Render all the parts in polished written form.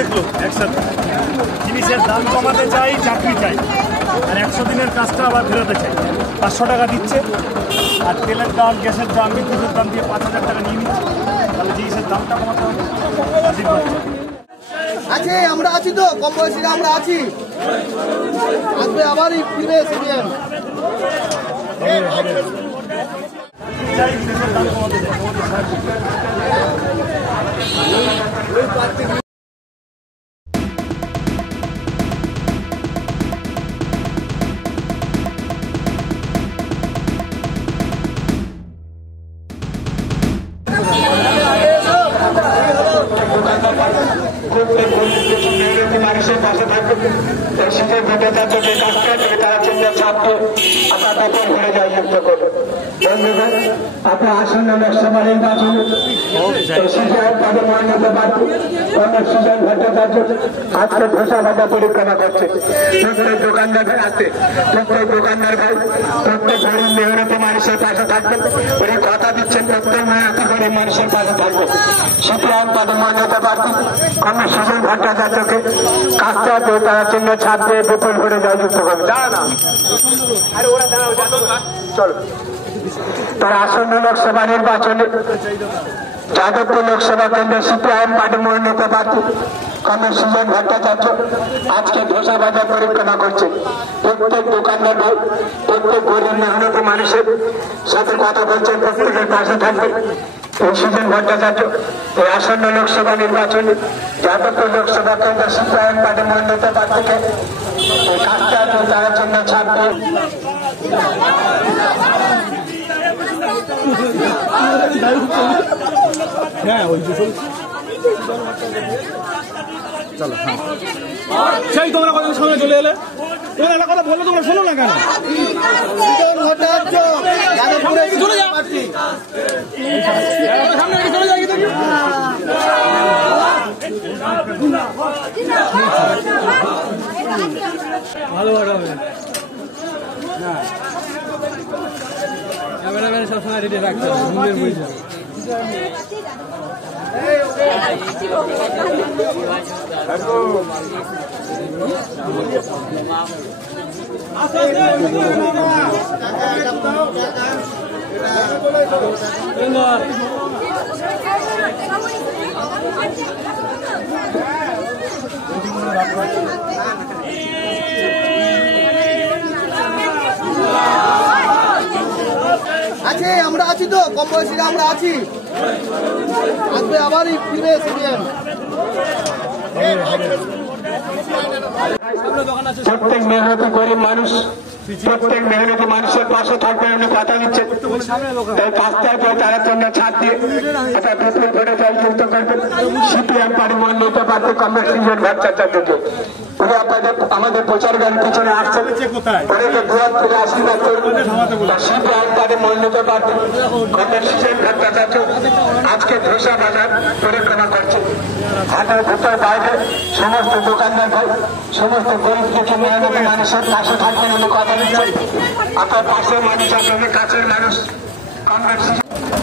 অনেক লোক একসাথে জিনিসের দাম কমাতে চাই, চাকরি চাই, আর 100 দিনের কাজটা আবার ফেরোতে চাই। 500 টাকা দিচ্ছে, আর তেলের দাম, গ্যাসের দাম, বিদ্যুতের দাম দিয়ে 5000 টাকা নিয়ে নিচ্ছে। তাহলে জিনিসের দামটা কমাতে হবে। আছে, আমরা আছি তো, কম বয়সীরা আমরা আছি। আসবে আবার ফিরবে সিপিএম। চাই তেলের দাম কমাতে চাই, কমাতে সাহায্য। মানুষের পাশে থাকবে, শীতের ভোটাচার্যকে কাজ করে তারা চিন্তা ছাপকে আপনার দখল করে যায় যুক্ত করবে। বন্ধুগণ, আপনার আসন্ন লোকসভা নির্বাচনে পদে মনোনীত প্রার্থী সুজন ভট্টাচার্য আজকে ঘোষাবাদা পরিক্রমা করছে। প্রত্যেক দোকানদার ভাই আসতে, প্রত্যেক দোকানদার ভাই প্রত্যেক গরিব মেহনতি মানুষের পাশে থাকবেন। উনি কথা দিচ্ছেন প্রত্যেক মেহনতি গরিব মানুষের পাশে থাকবে। সিপিআইএম পদে মনোনীত প্রার্থী সুজন ভট্টাচার্যকে কাজটা তারা চিহ্ন ছাপ দিয়ে বিপুল করে জয়যুক্ত করবে। দাঁড়া আরে ওরা দাঁড়াও, চলো। তার আসন্ন লোকসভা নির্বাচনে যাদবপুর লোকসভা কেন্দ্রে সিপিআইএম পার্টি মনোনীত প্রার্থী সুজন ভট্টাচার্য আজকে ঘোষাবাজার পরিক্রমা করছে। প্রত্যেক দোকানদার ভাই প্রত্যেক গরিব মেহনতি মানুষের সাথে কথা বলছেন, প্রত্যেকের পাশে থাকবে। সুজন ভট্টাচার্য এই আসন্ন লোকসভা নির্বাচনে যাদবপুর লোকসভা কেন্দ্রে সিপিআইএম পার্টি মনোনীত প্রার্থীকে কাজটা তারা জন্য ছাড়বে। হ্যাঁ, ওই চলো। সেই তোমরা কত সময় চলে এলে, তোমরা একটা কথা বললে তোমরা শোনো না কেন? চলে যাও, সামনে চলে যাই। দেখি ভালো ভালো হবে না, ক্যামেরাম্যান সবসময় রেডি রাখতে হবে। আছে, আমরা আছি তো, কম বয়সীরা আমরা আছি। আসবে আবার ফিরবে সিপিএম। প্রত্যেক মেহনতি গরিব মানুষ, প্রত্যেক মেহনতি মানুষের পাশে থাকবেন উনি কথা দিচ্ছেন। তাই কাজটা তারা জন্য ছাড় দিয়ে একটা বিপুল করে জয়যুক্ত করবেন সিপিএম পার্টি মনোনীত প্রার্থী সুজন ভট্টাচার্যকে। উনি আপনাদের আমাদের প্রচার গান পিছনে আসছেন, অনেকে দুয়ার থেকে আশীর্বাদ করবেন। সিপিএম পার্টি মনোনীত প্রার্থী সুজন ভট্টাচার্য আজকে ঘোষাবাজার পরিক্রমা করছেন। হাটের ভিতর বাইরে সমস্ত দোকানদার ভাই সমস্ত গরিব দুঃখী মেহনতি মানুষের পাশে থাকবেন উনি কথা দিচ্ছেন। আপনার পাশের মানুষ, আপনাদের কাছের মানুষ।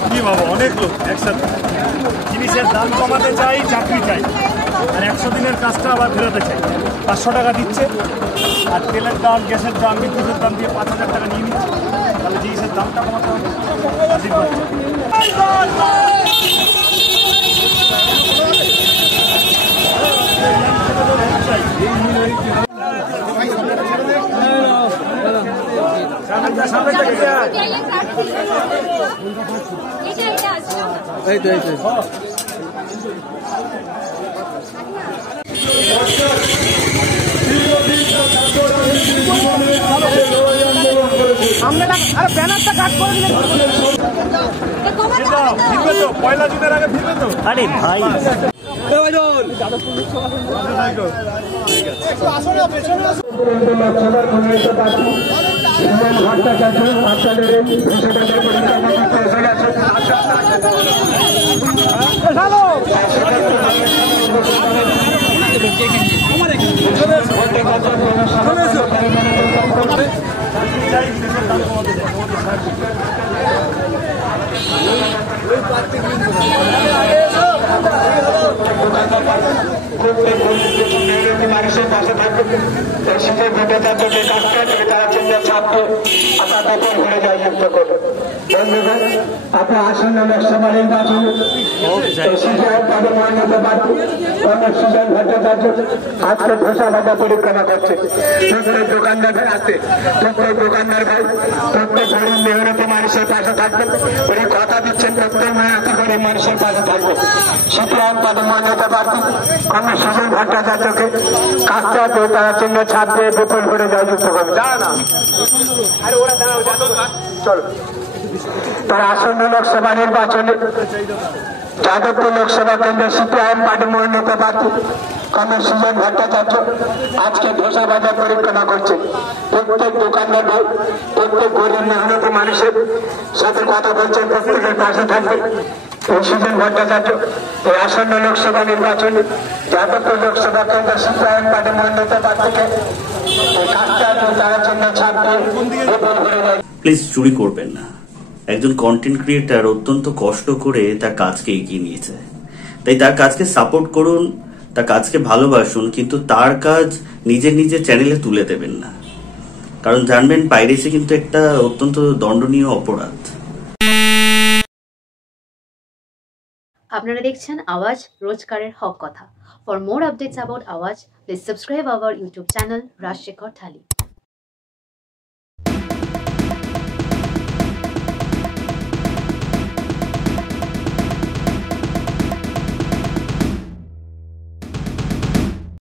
কি বাবা, অনেক লোক একসাথে জিনিসের দাম কমাতে চাই, চাকরি চাই, আর 100 দিনের কাজটা আবার ফেরোতে চাই। 500 টাকা দিচ্ছে, আর তেলের দাম, গ্যাসের দাম, বিদ্যুতের দাম দিয়ে 5000 টাকা নিয়ে নিচ্ছে। তাহলে জিনিসের দামটা কমাতে হবে। আরে ব্যানারটা কাট করে দিলে ফিরবে তো, পয়লা জুনের আগে ফিরবে তো। আরে ভাই ভট্টাচার্য আপনাদের ঘোষাবাজার পরিক্রমা করতে এসে গেছে। প্রত্যেক থাকবে। এই শীতের ভট্টাচার্যকে কাজটা করে তারা চিহ্নের ছাপকে আশা দখল করে যায় যুক্ত করবে। বন্ধুগণ, আপনার আসন্ন লোকসভা নির্বাচনে সিপিআইএম তাদের মান্যতা প্রার্থী সুজন ভট্টাচার্য আজকে ঘোষাবাদা পরিক্রমা করছে। প্রত্যেক দোকানদার ভাই আসতে, প্রত্যেক দোকানদার ভাই প্রত্যেক গরিব মেহনতি মানুষের পাশে থাকবেন। উনি কথা দিচ্ছেন প্রত্যেক মেহনতি গরিব মানুষের পাশে থাকবে। সিপিআইএম তাদের মান্যতা প্রার্থী সুজন ভট্টাচার্যকে কাজটা করে তারা চিহ্ন ছাপ দিয়ে বিপুল করে জয়যুক্ত করবে। দাঁড়া না, আরে ওরা দাঁড়াও, চলো। তার আসন্ন লোকসভা নির্বাচনে যাদবপুর লোকসভা কেন্দ্রের সিপিআইএম পার্টি মনোনীত প্রার্থী কমরেড সুজন ভট্টাচার্য আজকে ঘোষাবাজার পরিক্রমা করছে। প্রত্যেক দোকানদার ভাই প্রত্যেক গরিব মেহনতি মানুষের সাথে কথা বলছেন, প্রত্যেকের পাশে থাকবে। এই সুজন ভট্টাচার্য এই আসন্ন লোকসভা নির্বাচনে যাদবপুর লোকসভা কেন্দ্রের সিপিআইএম পার্টি মনোনীত প্রার্থীকে কাজটা তারা জন্য ছাড়তে প্লিজ চুরি করবেন না। একজন কন্টেন্ট ক্রিয়েটার অত্যন্ত কষ্ট করে তার কাজকে এগিয়ে নিয়েছে, তাই তার কাজকে সাপোর্ট করুন, তার কাজকে ভালোবাসুন, কিন্তু তার কাজ নিজের চ্যানেলে তুলে দেবেন না। কারণ জানবেন পাইরেসি কিন্তু একটা অত্যন্ত দণ্ডনীয় অপরাধ। আপনারা দেখছেন আওয়াজ, রোজকারের হক কথা। ফর মোর আপডেটস অ্যাবাউট আওয়াজ, please subscribe our YouTube channel Rajshekhar thali.